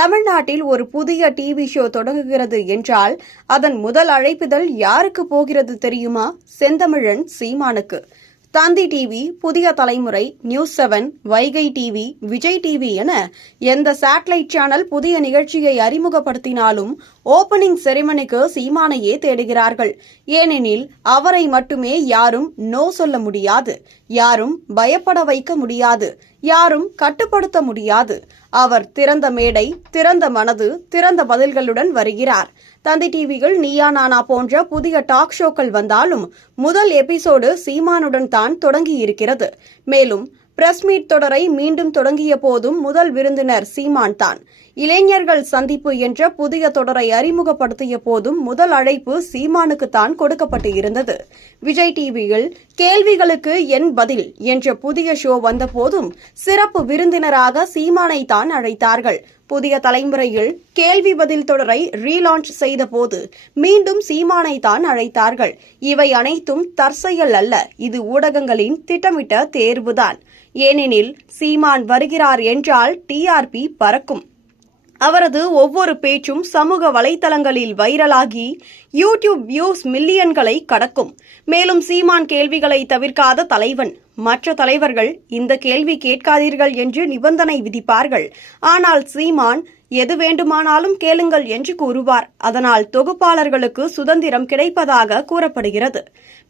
தமிழ்நாட்டில் ஒரு புதிய டிவி ஷோ தொடங்குகிறது என்றால் அதன் முதல் அழைப்புதல் யாருக்கு போகிறது தெரியுமா? செந்தமிழன் சீமானுக்கு. Thanthi TV Puthiya Thalaimurai news seven Vaigai TV Vijay TV என எந்த சேட்டலைட் சேனல் புதிய நிகழ்ச்சியை அறிமுகப்படுத்தினாலும் ஓபனிங் செரிமனிக்கு சீமானையே தேடுகிறார்கள். ஏனெனில் அவரை மட்டுமே யாரும் நோ சொல்ல முடியாது. யாரும் பயப்பட வைக்க முடியாது. யாரும் கட்டுப்படுத்த முடியாது. அவர் திறந்த மேடை திறந்த மனது திறந்த பதில்களுடன் வருகிறார். தந்தி டிவியில் நீயா நானா போன்ற புதிய டாக் ஷோக்கள் வந்தாலும் முதல் எபிசோடு சீமானுடன் தான் தொடங்கியிருக்கிறது. மேலும் பிரஸ் மீட் தொடரை மீண்டும் தொடங்கிய போதும் முதல் விருந்தினர் சீமான் தான். இளைஞர்கள் சந்திப்பு என்ற புதிய தொடரை அறிமுகப்படுத்திய போதும் முதல் அழைப்பு சீமானுக்கு தான் கொடுக்கப்பட்டு இருந்தது. விஜய் டிவியில் கேள்விகளுக்கு என் பதில் என்ற புதிய ஷோ வந்தபோதும் சிறப்பு விருந்தினராக சீமானை தான் அழைத்தார்கள். புதிய தலைமுறையில் கேள்வி பதில் தொடரை ரீலான்ச் செய்தபோது மீண்டும் சீமானை தான் அழைத்தார்கள். இவை அனைத்தும் தற்செயல் அல்ல இது ஊடகங்களின் திட்டமிட்ட தேர்வுதான். ஏனெனில் சீமான் வருகிறார் என்றால் டிஆர்பி பறக்கும். அவரது ஒவ்வொரு பேச்சும் சமூக வலைதளங்களில் வைரலாகி யூடியூப் வியூஸ் மில்லியன்களை கடக்கும். மேலும் சீமான் கேள்விகளை தவிர்க்காத தலைவன். மற்ற தலைவர்கள் இந்த கேள்வி கேட்காதீர்கள் என்று நிபந்தனை விதிப்பார்கள். ஆனால் சீமான் எது வேண்டுமானாலும் கேளுங்கள் என்று கூறுவார். அதனால் தொகுப்பாளர்களுக்கு சுதந்திரம் கிடைப்பதாக கூறப்படுகிறது.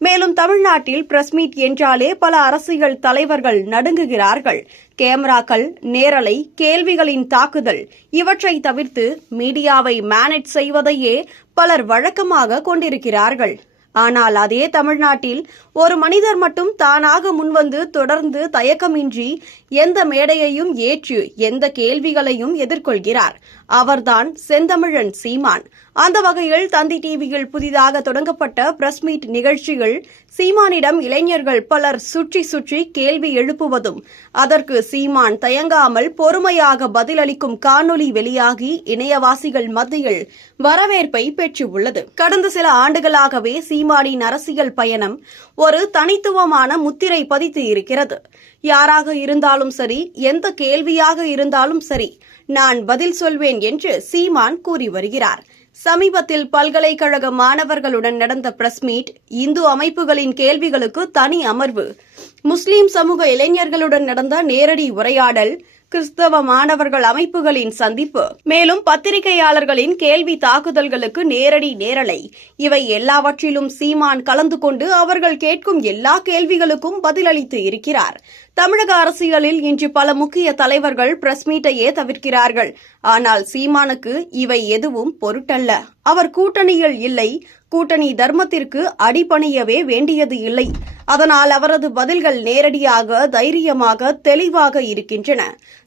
மேலும் தமிழ்நாட்டில் பிரஸ் மீட் என்றாலே பல அரசியல் தலைவர்கள் நடுங்குகிறார்கள். கேமராக்கள் நேரலை கேள்விகளின் தாக்குதல் இவற்றை தவிர்த்து மீடியாவை மேனேஜ் செய்வதையே பலர் வழக்கமாக கொண்டிருக்கிறார்கள். ஆனால் அதே தமிழ்நாட்டில் ஒரு மனிதர் மட்டும் தானாக முன்வந்து தொடர்ந்து தயக்கமின்றி எந்த மேடையையும் ஏற்று எந்த கேள்விகளையும் எதிர்கொள்கிறார். அவர்தான் செந்தமிழன் சீமான். அந்த வகையில் தந்தி டிவியில் புதிதாக தொடங்கப்பட்ட பிரஸ் மீட் நிகழ்ச்சிகள் சீமானிடம் இளைஞர்கள் பலர் சுற்றி சுற்றி கேள்வி எழுப்புவதும் அதற்கு சீமான் தயங்காமல் பொறுமையாக பதிலளிக்கும் காணொலி வெளியாகி இணையவாசிகள் மத்தியில் வரவேற்பை பெற்றுள்ளது. கடந்த சில ஆண்டுகளாகவே சீ சீமானின் அரசியல் பயணம் ஒரு தனித்துவமான முத்திரை பதித்து இருக்கிறது. யாராக இருந்தாலும் சரி எந்த கேள்வியாக இருந்தாலும் சரி நான் பதில் சொல்வேன் என்று சீமான் கூறி வருகிறார். சமீபத்தில் பல்கலைக்கழக மாணவர்களுடன் நடந்த பிரஸ் மீட் இந்து அமைப்புகளின் கேள்விகளுக்கு தனி அமர்வு. முஸ்லிம் சமூக இளைஞர்களுடன் நடந்த நேரடி உரையாடல் கிறிஸ்தவ மாணவர்கள் அமைப்புகளின் சந்திப்பு. மேலும் பத்திரிகையாளர்களின் கேள்வி தாக்குதல்களுக்கு நேரடி நேரலை. இவை எல்லாவற்றிலும் சீமான் கலந்து கொண்டு அவர்கள் கேட்கும் எல்லா கேள்விகளுக்கும் பதிலளித்து இருக்கிறார். தமிழக அரசியலில் இன்று பல முக்கிய தலைவர்கள் பிரஸ் மீட்டையே தவிர்க்கிறார்கள். ஆனால் சீமானுக்கு இவை எதுவும் பொருட்டல்ல. அவர் கூட்டணியில் இல்லை. கூட்டணி தர்மத்திற்கு அடிபணியவே வேண்டியது இல்லை. அதனால் அவரது பதில்கள் நேரடியாக தைரியமாக தெளிவாக இருக்கின்றன.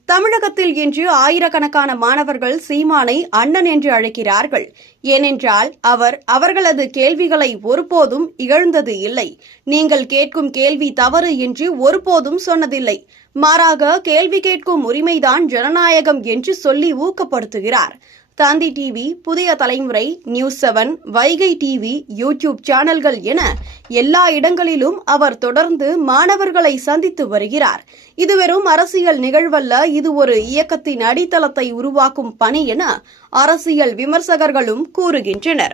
தமிழகத்தில் இன்று ஆயிரக்கணக்கான மாணவர்கள் சீமானை அண்ணன் என்று அழைக்கிறார்கள். ஏனென்றால் அவர் அவர்களது கேள்விகளை ஒருபோதும் இகழ்ந்தது இல்லை. நீங்கள் கேட்கும் கேள்வி தவறு என்று ஒருபோதும் சொன்னதில்லை. மாறாக கேள்வி கேட்கும் உரிமைதான் ஜனநாயகம் என்று சொல்லி ஊக்கப்படுத்துகிறார். Thanthi TV Puthiya Thalaimurai news seven Vaigai TV YouTube சேனல்கள் என எல்லா இடங்களிலும் அவர் தொடர்ந்து மாணவர்களை சந்தித்து வருகிறார். இது வெறும் அரசியல் நிகழ்வல்ல இது ஒரு இயக்கத்தின் அடித்தளத்தை உருவாக்கும் பணி என அரசியல் விமர்சகர்களும் கூறுகின்றனர்.